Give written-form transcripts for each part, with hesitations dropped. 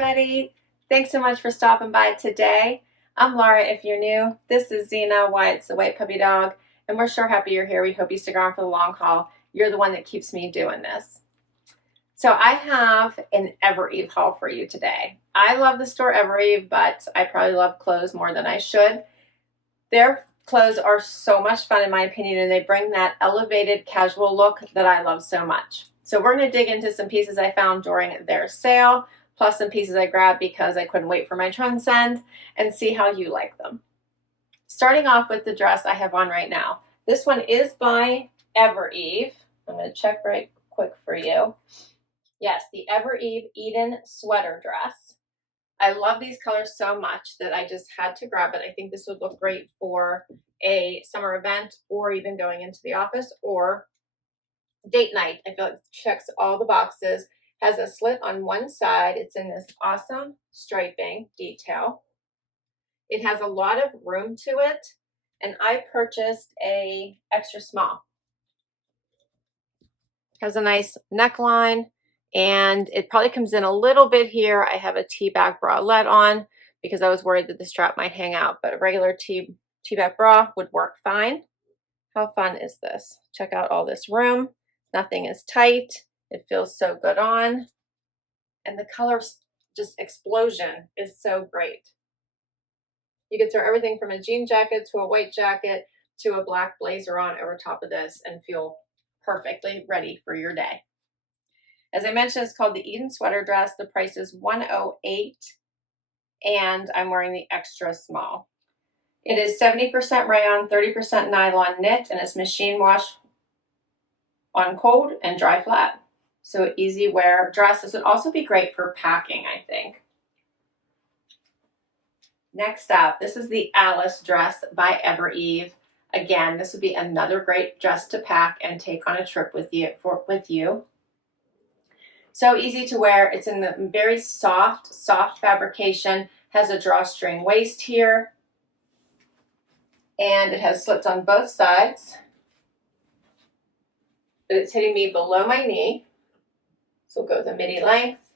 everybody. Thanks so much for stopping by today. I'm Laura if you're new. This is Xena, Wyatt's the white puppy dog, and we're sure happy you're here. We hope you stick around for the long haul. You're the one that keeps me doing this. So I have an Evereve haul for you today. I love the store Evereve, but I probably love clothes more than I should. Their clothes are so much fun in my opinion, and they bring that elevated casual look that I love so much. So we're going to dig into some pieces I found during their sale, plus some pieces I grabbed because I couldn't wait for my trend send, and see how you like them. Starting off with the dress I have on right now. This one is by Evereve. I'm going to check right quick for you. Yes, the Evereve Eden sweater dress. I love these colors so much that I just had to grab it. I think this would look great for a summer event or even going into the office or date night. I feel like it checks all the boxes. Has a slit on one side. It's in this awesome striping detail. It has a lot of room to it, and I purchased a extra small. Has a nice neckline, and it probably comes in a little bit here. I have a T-back bralette on because I was worried that the strap might hang out, but a regular T-back bra would work fine. How fun is this? Check out all this room. Nothing is tight. It feels so good on. And the color just explosion is so great. You can throw everything from a jean jacket to a white jacket to a black blazer on over top of this and feel perfectly ready for your day. As I mentioned, it's called the Eden sweater dress. The price is $108, and I'm wearing the extra small. It is 70% rayon, 30% nylon knit, and it's machine wash on cold and dry flat. So easy wear dress. This would also be great for packing, I think. Next up, this is the Alice dress by Evereve. Again, this would be another great dress to pack and take on a trip with you. So easy to wear. It's in the very soft fabrication. Has a drawstring waist here, and it has slits on both sides. But it's hitting me below my knee. So we'll go with a midi length.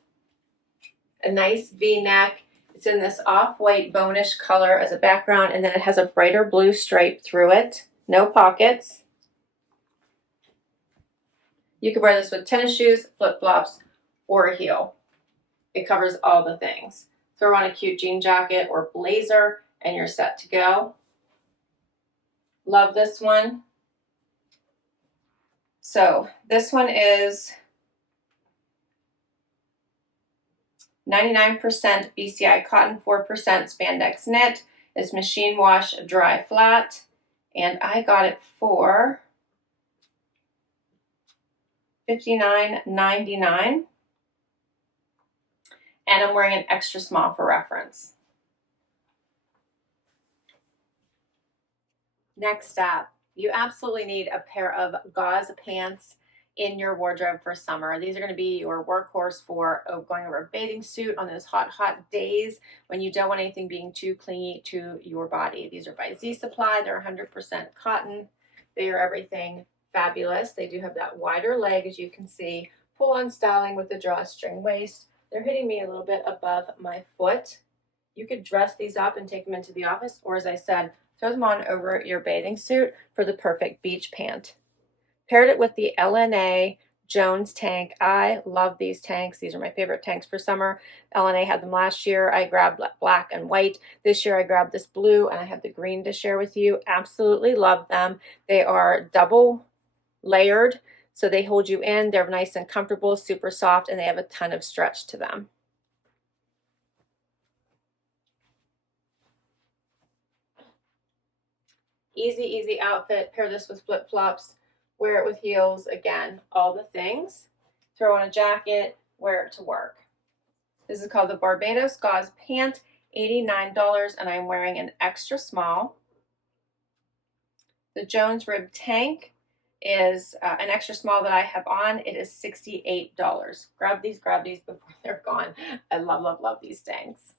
A nice V-neck. It's in this off-white bonish color as a background, and then it has a brighter blue stripe through it. No pockets. You could wear this with tennis shoes, flip-flops, or a heel. It covers all the things. Throw on a cute jean jacket or blazer, and you're set to go. Love this one. So this one is 99% BCI cotton, 4% spandex knit. It's machine wash, dry flat, and I got it for $59.99. And I'm wearing an extra small for reference. Next up, you absolutely need a pair of gauze pants in your wardrobe for summer. These are going to be your workhorse for going over a bathing suit on those hot days when you don't want anything being too clingy to your body. These are by Z Supply. They're 100% cotton. They are everything fabulous. They do have that wider leg, as you can see, pull-on styling with the drawstring waist. They're hitting me a little bit above my foot. You could dress these up and take them into the office, or as I said, throw them on over your bathing suit for the perfect beach pant. Paired it with the LNA Jones tank. I love these tanks. These are my favorite tanks for summer. LNA had them last year. I grabbed black and white. This year I grabbed this blue, and I have the green to share with you. Absolutely love them. They are double layered, so they hold you in. They're nice and comfortable, super soft, and they have a ton of stretch to them. Easy outfit. Pair this with flip-flops. Wear it with heels. Again, all the things. Throw on a jacket. Wear it to work. This is called the Barbados Gauze Pant. $89, and I'm wearing an extra small. The Jones Rib Tank is an extra small that I have on. It is $68. Grab these before they're gone. I love these tanks.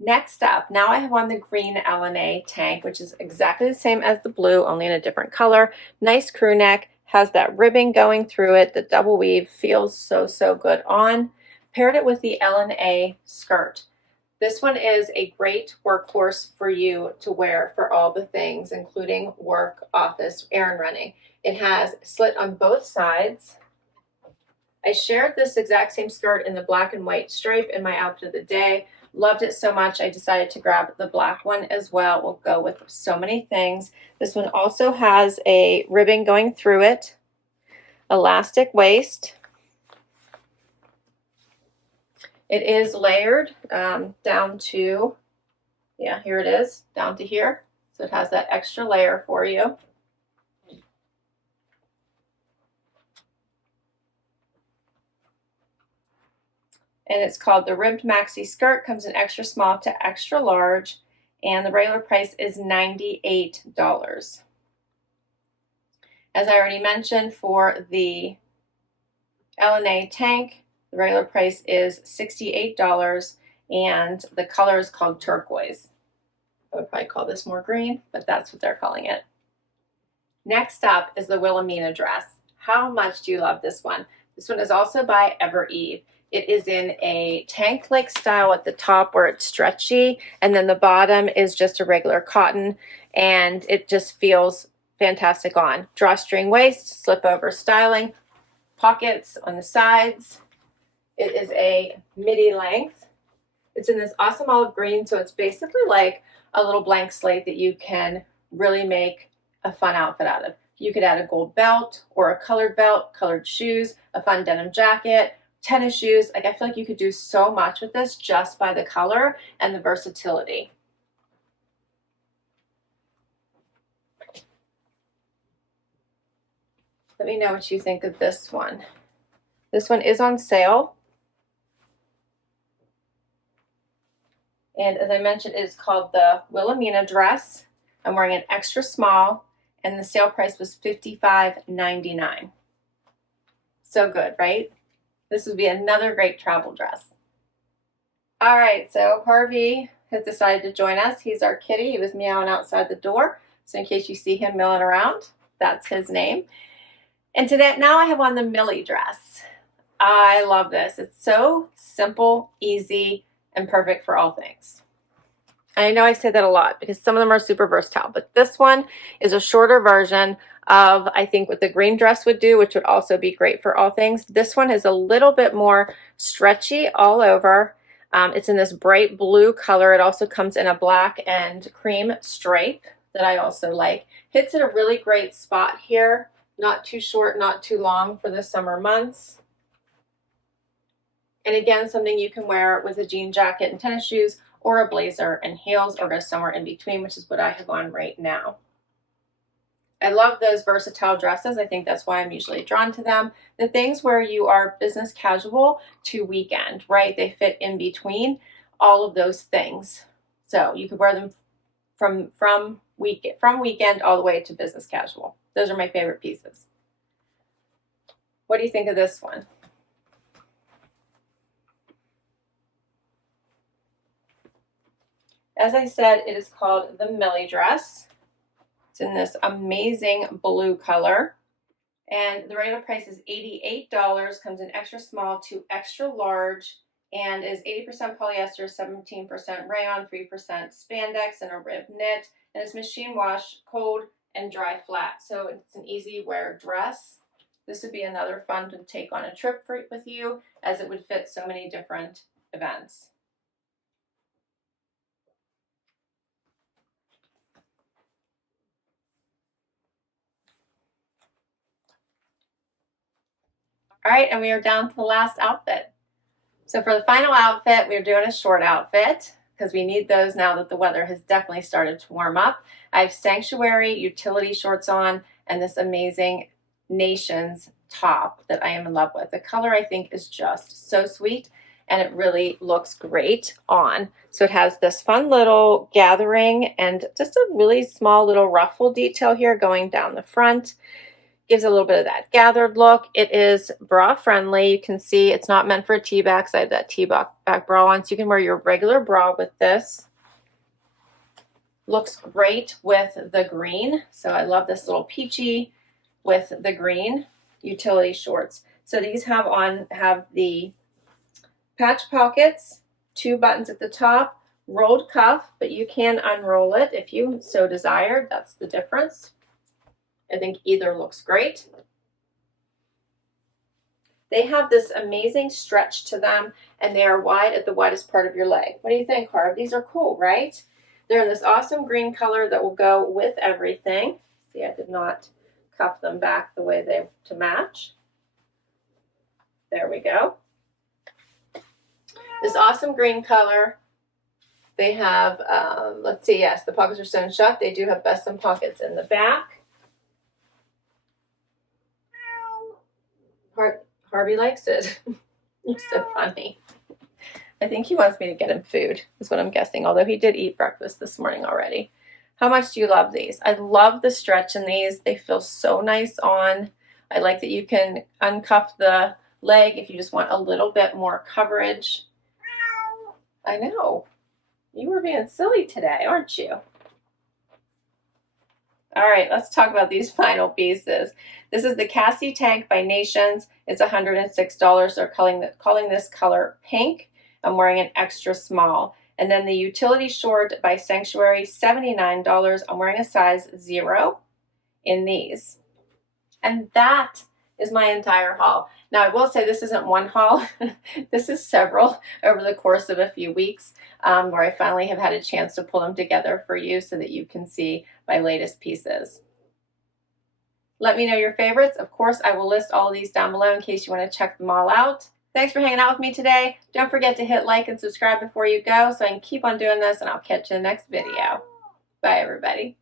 Next up, now I have on the green LNA tank, which is exactly the same as the blue, only in a different color. Nice crew neck, has that ribbing going through it. The double weave feels so good on. paired it with the L&A skirt. This one is a great workhorse for you to wear for all the things, including work, office, errand running. It has slit on both sides. I shared this exact same skirt in the black and white stripe in my outfit of the day. Loved it so much, I decided to grab the black one as well. It will go with so many things. This one also has a ribbon going through it, elastic waist. It is layered down to, yeah, here it is, down to here. So it has that extra layer for you. And it's called the Ribbed Maxi Skirt. Comes in extra small to extra large, and the regular price is $98. As I already mentioned, for the L&A tank, the regular price is $68, and the color is called turquoise. I would probably call this more green, but that's what they're calling it. Next up is the Wilhelmina dress. How much do you love this one? This one is also by Evereve. It is in a tank-like style at the top where it's stretchy, and then the bottom is just a regular cotton, and it just feels fantastic on. Drawstring waist, slip over styling, pockets on the sides. It is a midi length. It's in this awesome olive green, so it's basically like a little blank slate that you can really make a fun outfit out of. You could add a gold belt or a colored belt, colored shoes, a fun denim jacket, tennis shoes. Like, I feel like you could do so much with this just by the color and the versatility. Let me know what you think of this one. This one is on sale. And as I mentioned, it is called the Wilhelmina dress. I'm wearing an extra small, and the sale price was $55.99. So good, right? This would be another great travel dress. All right, so Harvey has decided to join us. He's our kitty. He was meowing outside the door. So in case you see him milling around, that's his name. And today, now I have on the Millie dress. I love this. It's so simple, easy, and perfect for all things. I know I say that a lot because some of them are super versatile, but this one is a shorter version of, I think, what the green dress would do, which would also be great for all things. This one is a little bit more stretchy all over. It's in this bright blue color. It also comes in a black and cream stripe that I also like. Hits at a really great spot here. Not too short, not too long for the summer months. And again, something you can wear with a jean jacket and tennis shoes, or a blazer and heels, or go somewhere in between, which is what I have on right now. I love those versatile dresses. I think that's why I'm usually drawn to them. The things where you are business casual to weekend, right? They fit in between all of those things. So you could wear them from weekend all the way to business casual. Those are my favorite pieces. What do you think of this one? As I said, it is called the Millie dress. It's in this amazing blue color. And the regular price is $88. Comes in extra small to extra large, and is 80% polyester, 17% rayon, 3% spandex, and a rib knit. And it's machine wash, cold, and dry flat. So it's an easy wear dress. This would be another fun to take on a trip with you, as it would fit so many different events. All right, and we are down to the last outfit. So for the final outfit, we're doing a short outfit because we need those now that the weather has definitely started to warm up. I have Sanctuary utility shorts on and this amazing Nations top that I am in love with. The color, I think, is just so sweet, and it really looks great on. So it has this fun little gathering and just a really small little ruffle detail here going down the front. Gives a little bit of that gathered look. It is bra friendly. You can see it's not meant for a tee back, so I have that tee back bra on, so you can wear your regular bra with this. Looks great with the green. So I love this little peachy with the green utility shorts. So these have the Patch pockets, 2 buttons at the top, rolled cuff, but you can unroll it if you so desired. That's the difference. I think either looks great. They have this amazing stretch to them, and they are wide at the widest part of your leg. What do you think, Harv? These are cool, right? They're in this awesome green color that will go with everything. See, I did not cuff them back the way they to match. There we go. This awesome green color. They have, let's see, yes, the pockets are sewn shut. They do have button pockets in the back. Harvey likes it. You're so funny. I think he wants me to get him food, is what I'm guessing, although he did eat breakfast this morning already. How much do you love these? I love the stretch in these. They feel so nice on. I like that you can uncuff the leg if you just want a little bit more coverage. I know. You were being silly today, aren't you? All right, let's talk about these final pieces. This is the Cassie tank by Nations. It's $106. They're calling this color pink. I'm wearing an extra small. And then the utility short by Sanctuary, $79. I'm wearing a size 0 in these. And that is my entire haul. Now, I will say this isn't one haul. This is several over the course of a few weeks, where I finally have had a chance to pull them together for you so that you can see my latest pieces. Let me know your favorites. Of course, I will list all of these down below in case you want to check them all out. Thanks for hanging out with me today. Don't forget to hit like and subscribe before you go so I can keep on doing this, and I'll catch you in the next video. Bye, everybody.